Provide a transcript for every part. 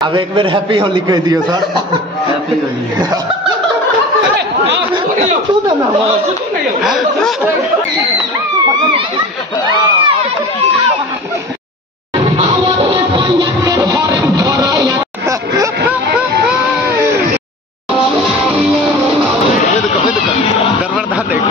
अब एक बार हैप्पी होली कह दियो सर। हैप्पी होली। तू ना गर्भरधान देख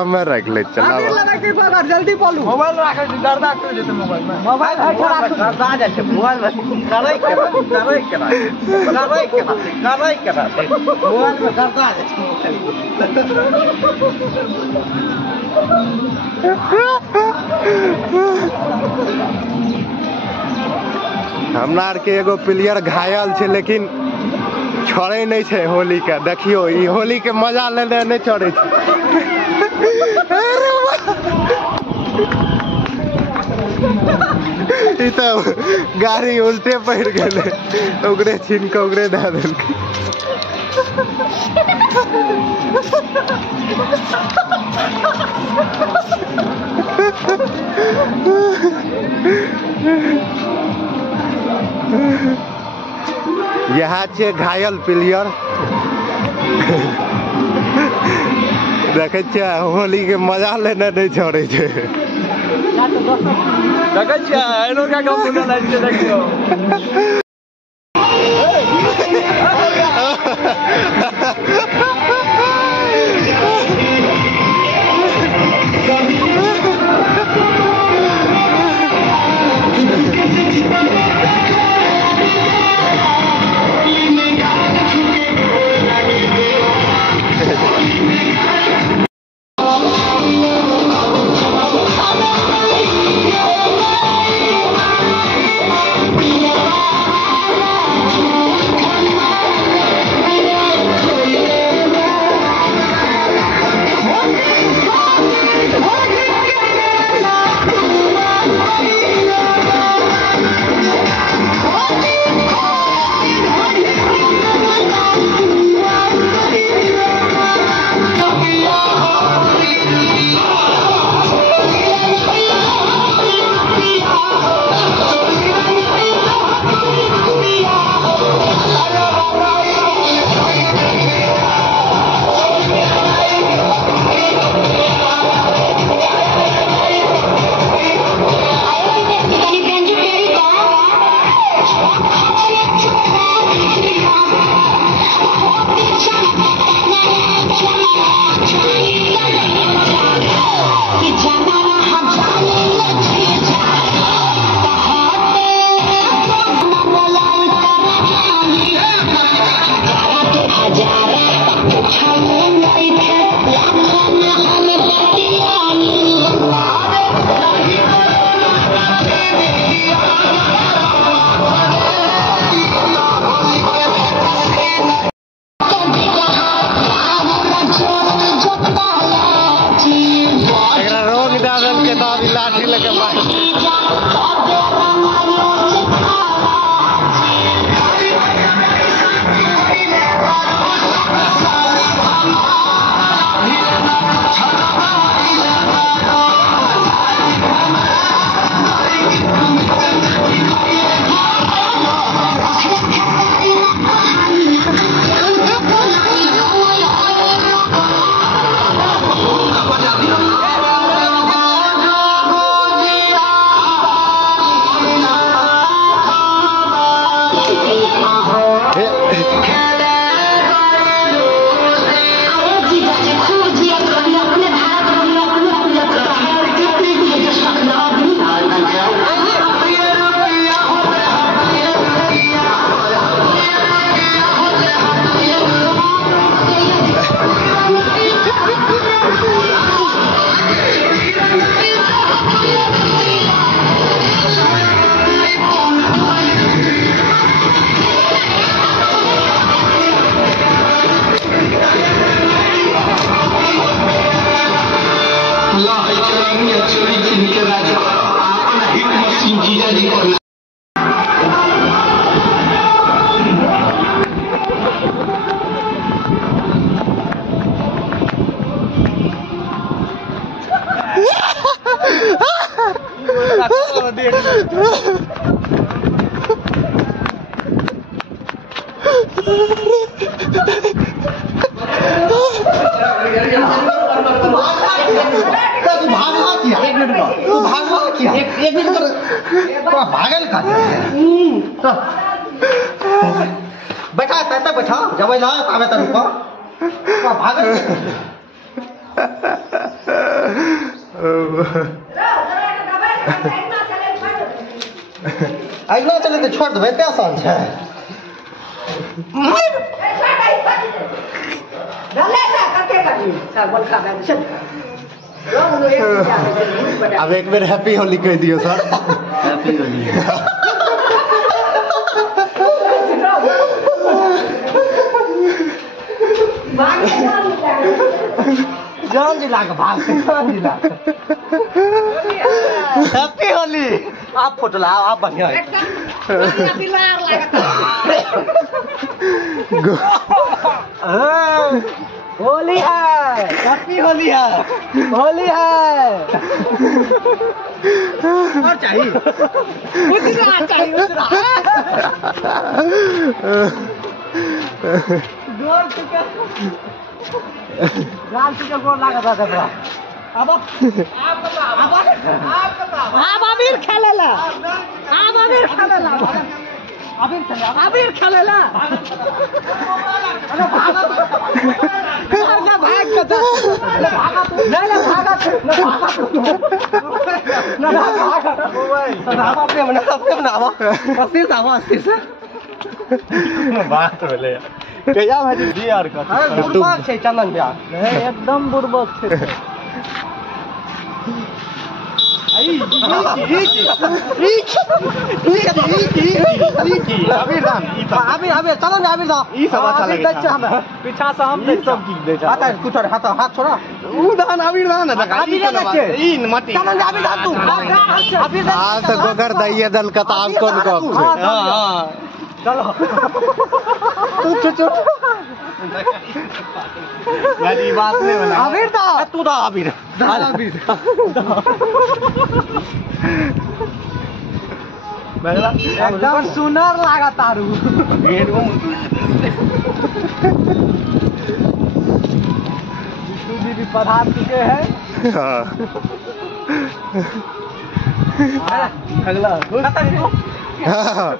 हमें रख ले चला जल्दी बोलू मोबाइल रखे डरदा कर जेते मोबाइल में मोबाइल डरदा जाय छै मोबाइल में करे के मोबाइल में डरदा जाय छै। हमरा आर के एगो प्लेयर घायल छै लेकिन छोड़े नहीं छे होली के। देखियो ई होली के मजा लेने नहीं छोड़े छे। ई तो गाड़ी उल्टे पड़ गेले ओकरे छीन के ओकरे दे देलकै। यह छे घायल प्लेयर। देखे छे होली के मजा लेने नहीं छोड़े छे। देखे छे एनो का काम न लाइन से देखियो। लाठी लगे भागल का बैठा तब बैठा जब ला आवे त रुको भागल अगला चले तो छोड़ देबे ते आसान छै अब एक बेर हैप्पी होली कह दियो सर। हैप्पी होली जान जिला के भाग से जान जिला हैप्पी होली आप फोटो लाओ आप बढ़िया होली है हैप्पी होली है होली है और चाहिए उजरा चाहिए उजरा गोल टिकट लाल टिकट गोल लगा था तेरा अब अबीर खेलेला अब अबीर खेलेला अबीर खेलेला अरे भागा ना भाग कता भागा तू ना भागा ना भागा रामा पे मना अस्सी से बात बोले कया भाई जी यार का बुड़बक छै चलन ब्याह एकदम बुड़बक छै पीछा से हम सब की दे कुछ हाथ छोड़ा गोगर दैये दल कताब कौन कब चलो बात नहीं बना अबीर दा तू दा अबीर एकदम सुनर लागा तारू दीदी पधार चुके हैं अगला हाँ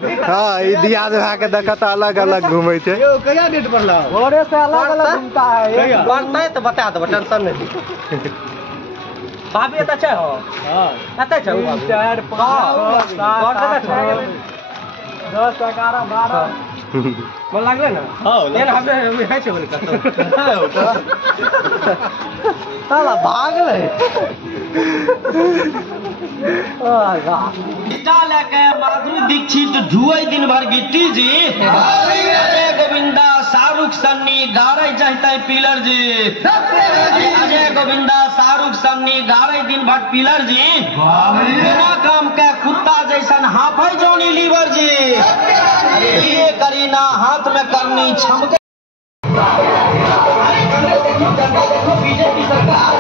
दियाद भा के देखत अलग अलग घूमे छे कया डेट पर ला घोड़े से अलग अलग घूमता है बढ़ता है तो बता दो टेंशन नहीं भाभी एता छै हो हां एता छै 4 5 7 10 11 12 मन लागले ना हां लेन हमने है छै बोल कतो साला भागले गीता लेके माधुरी दीक्षित धुआई दिन भर गिट्टी जी अजय गोविंदा शाहरुख सन्नी गाड़े चाहते पिलर जी अजय गोविंदा शाहरुख सन्नी गाड़े दिन भर पिलर जी बिना काम के कुत्ता जैसन हाफै जॉनी लीवर जी ये करीना हाथ में करनी छमके बीजेपी सरकार